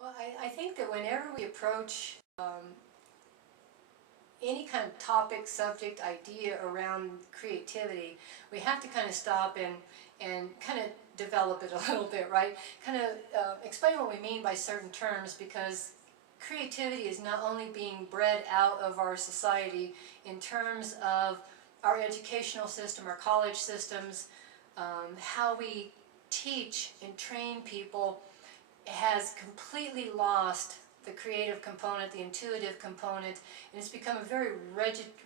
Well, I think that whenever we approach any kind of topic, subject, idea around creativity, we have to kind of stop and kind of develop it a little bit, right? Kind of explain what we mean by certain terms, because creativity is not only being bred out of our society in terms of our educational system, our college systems, how we teach and train people has completely lost the creative component, the intuitive component, and it's become a very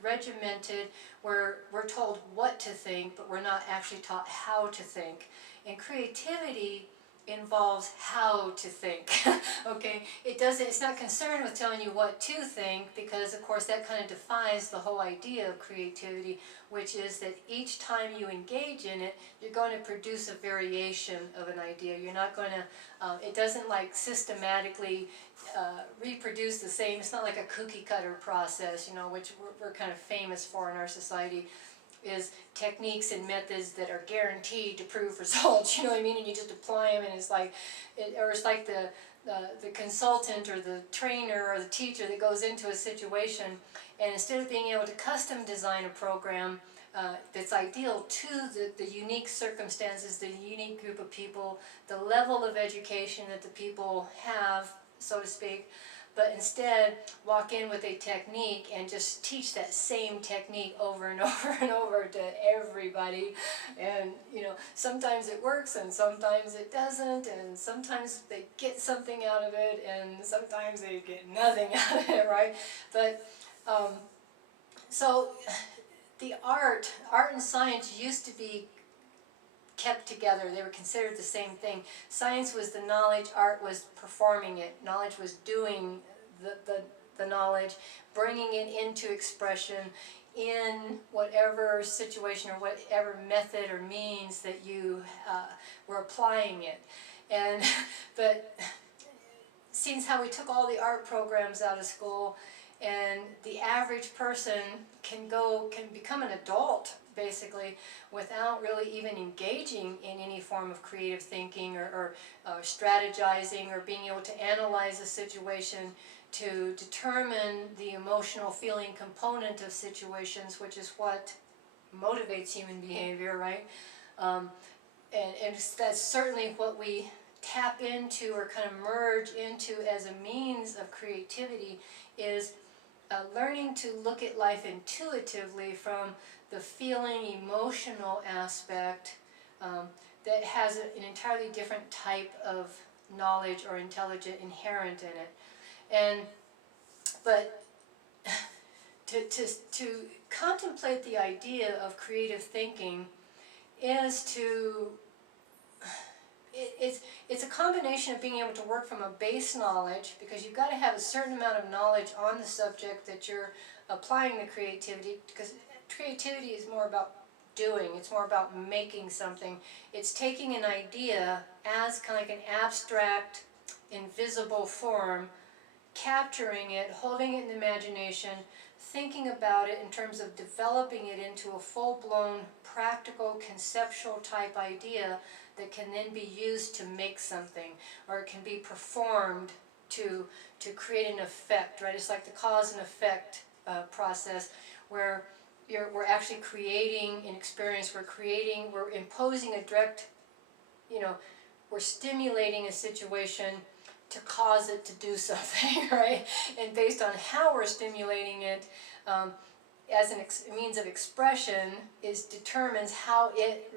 regimented, where we're told what to think, but we're not actually taught how to think. And creativity involves how to think. Okay, it's not concerned with telling you what to think, because of course that kind of defies the whole idea of creativity, which is that each time you engage in it, you're going to produce a variation of an idea. You're not going to, it doesn't like systematically reproduce the same. It's not like a cookie cutter process, you know, which we're kind of famous for in our society, is techniques and methods that are guaranteed to prove results, you know what I mean? And you just apply them, and it's like, it's like the consultant or the trainer or the teacher that goes into a situation, and instead of being able to custom design a program that's ideal to the unique circumstances, the unique group of people, the level of education that the people have, so to speak, but instead walk in with a technique and just teach that same technique over and over and over to everybody. And you know, sometimes it works and sometimes it doesn't, and sometimes they get something out of it and sometimes they get nothing out of it, right? But so the art and science used to be kept together. They were considered the same thing. Science was the knowledge, art was performing it. Knowledge was doing the knowledge, bringing it into expression in whatever situation or whatever method or means that you were applying it. And but seeing how we took all the art programs out of school, and the average person can become an adult basically without really even engaging in any form of creative thinking or strategizing or being able to analyze a situation to determine the emotional feeling component of situations, which is what motivates human behavior, right? And that's certainly what we tap into or kind of merge into as a means of creativity, is learning to look at life intuitively from the feeling, emotional aspect that has an entirely different type of knowledge or intelligence inherent in it. And but to contemplate the idea of creative thinking is to it's a combination of being able to work from a base knowledge, because you've got to have a certain amount of knowledge on the subject that you're applying the creativity, because creativity is more about doing, it's more about making something. It's taking an idea as kind of like an abstract, invisible form, capturing it, holding it in the imagination, thinking about it in terms of developing it into a full-blown, practical, conceptual type idea that can then be used to make something, or it can be performed to create an effect, right? It's like the cause and effect process, where we're actually creating an experience, we're imposing a direct, you know, we're stimulating a situation to cause it to do something, right? And based on how we're stimulating it, as a means of expression, determines how it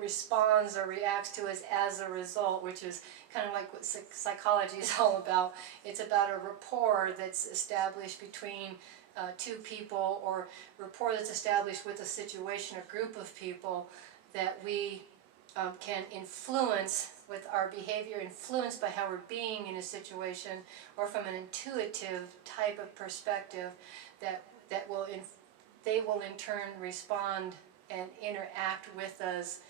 responds or reacts to us as a result, which is kind of like what psychology is all about. It's about a rapport that's established between two people, or rapport that's established with a situation, a group of people, that we can influence with our behavior, influenced by how we're being in a situation, or from an intuitive type of perspective, they will in turn respond and interact with us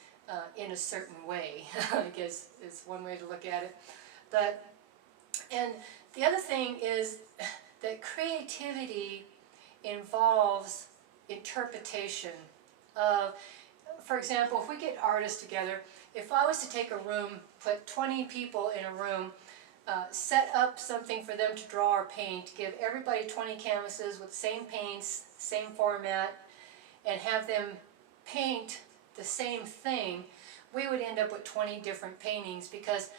in a certain way, I guess is one way to look at it. And the other thing is that creativity involves interpretation of, for example, if we get artists together, if I was to take a room, put 20 people in a room, set up something for them to draw or paint, give everybody 20 canvases with the same paints, same format, and have them paint the same thing, we would end up with 20 different paintings, because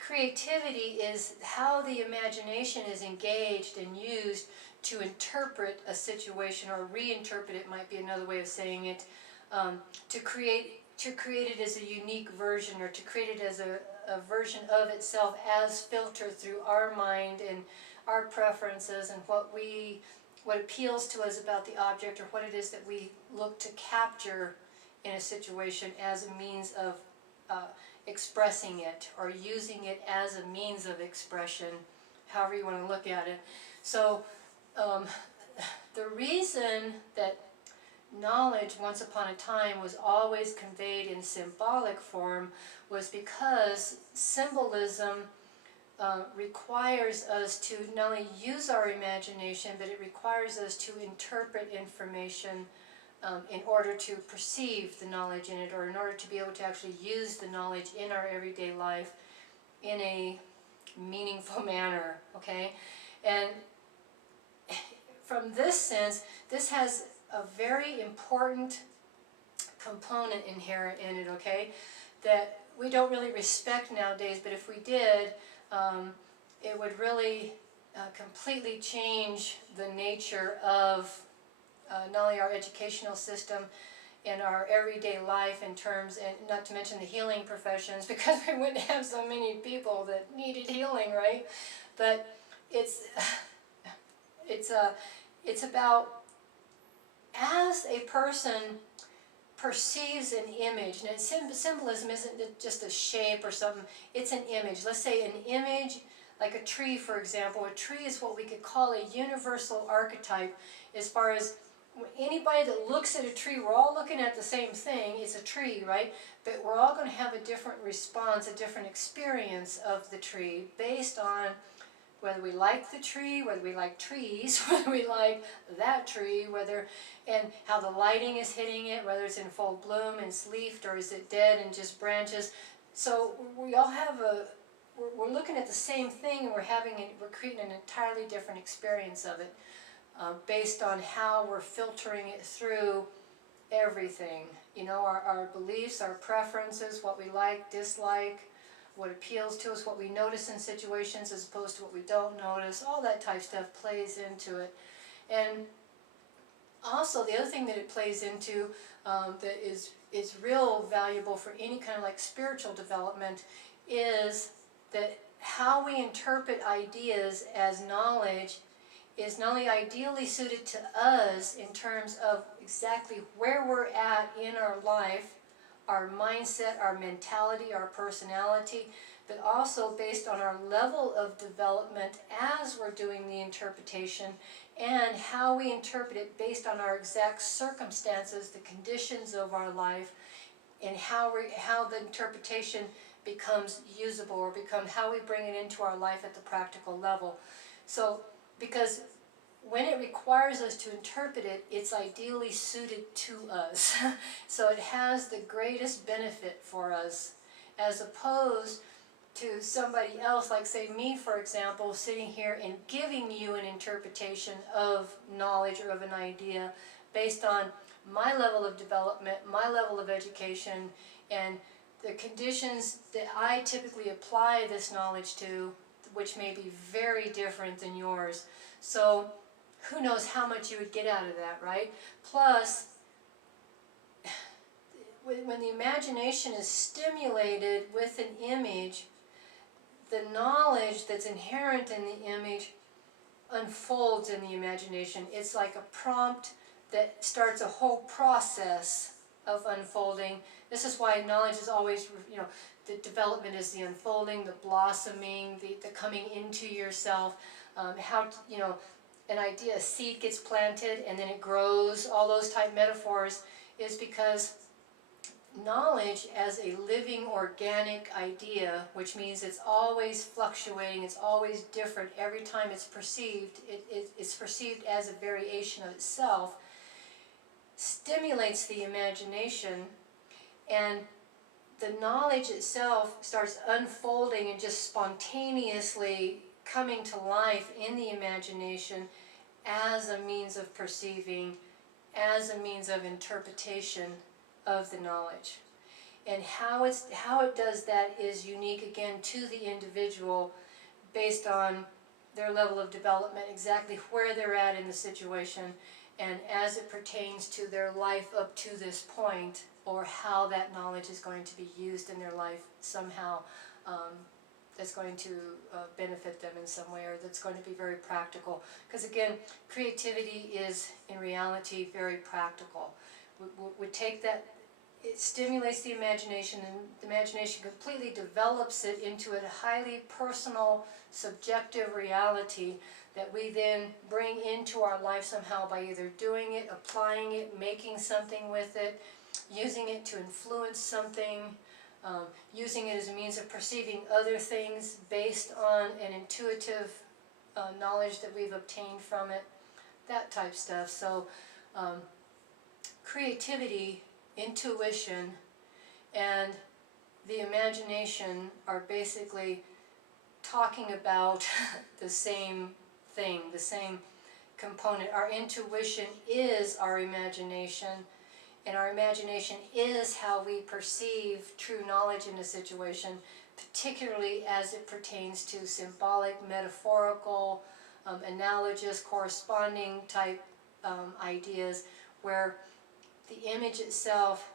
creativity is how the imagination is engaged and used to interpret a situation, or reinterpret it might be another way of saying it, to create it as a unique version, or to create it as a version of itself as filtered through our mind and our preferences and what appeals to us about the object, or what it is that we look to capture in a situation as a means of expressing it, or using it as a means of expression, however you want to look at it. So the reason that knowledge once upon a time was always conveyed in symbolic form was because symbolism requires us to not only use our imagination, but it requires us to interpret information in order to perceive the knowledge in it, or in order to be able to actually use the knowledge in our everyday life in a meaningful manner, okay? And from this sense, this has a very important component inherent in it, okay, that we don't really respect nowadays, but if we did, it would really completely change the nature of not only our educational system and our everyday life in terms, and not to mention the healing professions, because we wouldn't have so many people that needed healing, right? But it's about, as a person perceives an image, and symbolism isn't just a shape or something, it's an image. Let's say an image, like a tree, for example. A tree is what we could call a universal archetype, as far as anybody that looks at a tree, we're all looking at the same thing, it's a tree, right? But we're all going to have a different response, a different experience of the tree, based on whether we like the tree, whether we like trees, whether we like that tree, and how the lighting is hitting it, whether it's in full bloom and it's leafed, or is it dead and just branches. So we all have we're looking at the same thing, and we're creating an entirely different experience of it, based on how we're filtering it through everything. You know, our beliefs, our preferences, what we like, dislike, what appeals to us, what we notice in situations as opposed to what we don't notice, all that type of stuff plays into it. And also the other thing that it plays into, that is real valuable for any kind of like spiritual development, is that how we interpret ideas as knowledge is not only ideally suited to us in terms of exactly where we're at in our life, our mindset, our mentality, our personality, but also based on our level of development as we're doing the interpretation, and how we interpret it based on our exact circumstances, the conditions of our life, and how the interpretation becomes usable, or how we bring it into our life at the practical level. So, because when it requires us to interpret it, it's ideally suited to us. So it has the greatest benefit for us, as opposed to somebody else, like say me, for example, sitting here and giving you an interpretation of knowledge or of an idea based on my level of development, my level of education, and the conditions that I typically apply this knowledge to, which may be very different than yours. So who knows how much you would get out of that, right? Plus, when the imagination is stimulated with an image, the knowledge that's inherent in the image unfolds in the imagination. It's like a prompt that starts a whole process of unfolding. This is why knowledge is always, the development is the unfolding, the blossoming, the coming into yourself, an idea, a seed gets planted and then it grows, all those type metaphors, is because knowledge as a living organic idea, which means it's always fluctuating, it's always different every time it's perceived, it's perceived as a variation of itself, stimulates the imagination, and the knowledge itself starts unfolding and just spontaneously coming to life in the imagination as a means of perceiving, as a means of interpretation of the knowledge. And how it does that is unique again to the individual based on their level of development, exactly where they're at in the situation, and as it pertains to their life up to this point, or how that knowledge is going to be used in their life somehow, that's going to benefit them in some way, or that's going to be very practical. Because again, creativity is in reality very practical. We take that, it stimulates the imagination, and the imagination completely develops it into a highly personal, subjective reality that we then bring into our life somehow by either doing it, applying it, making something with it, using it to influence something, using it as a means of perceiving other things based on an intuitive knowledge that we've obtained from it, that type stuff. So creativity, intuition, and the imagination are basically talking about the same thing, the same component. Our intuition is our imagination, and our imagination is how we perceive true knowledge in a situation, particularly as it pertains to symbolic, metaphorical, analogous, corresponding type ideas, where the image itself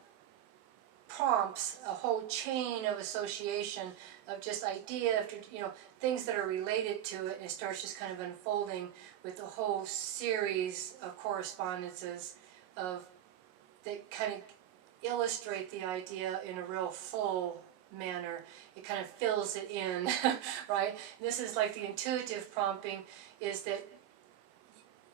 prompts a whole chain of association of just idea after, things that are related to it, and it starts just kind of unfolding with a whole series of correspondences that kind of illustrate the idea in a real full manner. It kind of fills it in, right? This is like the intuitive prompting, is that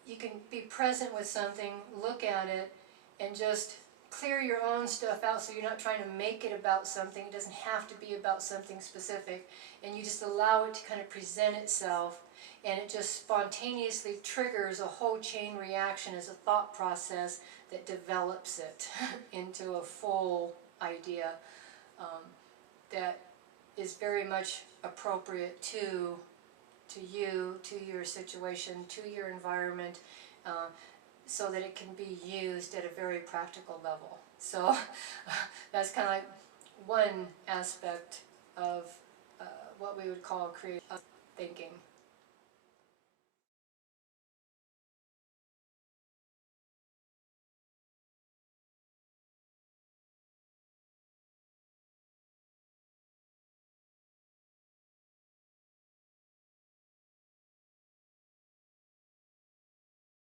you can be present with something, look at it, and just clear your own stuff out, so you're not trying to make it about something. It doesn't have to be about something specific, and you just allow it to kind of present itself, and it just spontaneously triggers a whole chain reaction as a thought process that develops it into a full idea that is very much appropriate to you, to your situation, to your environment, so that it can be used at a very practical level. So that's kind of like one aspect of what we would call creative thinking.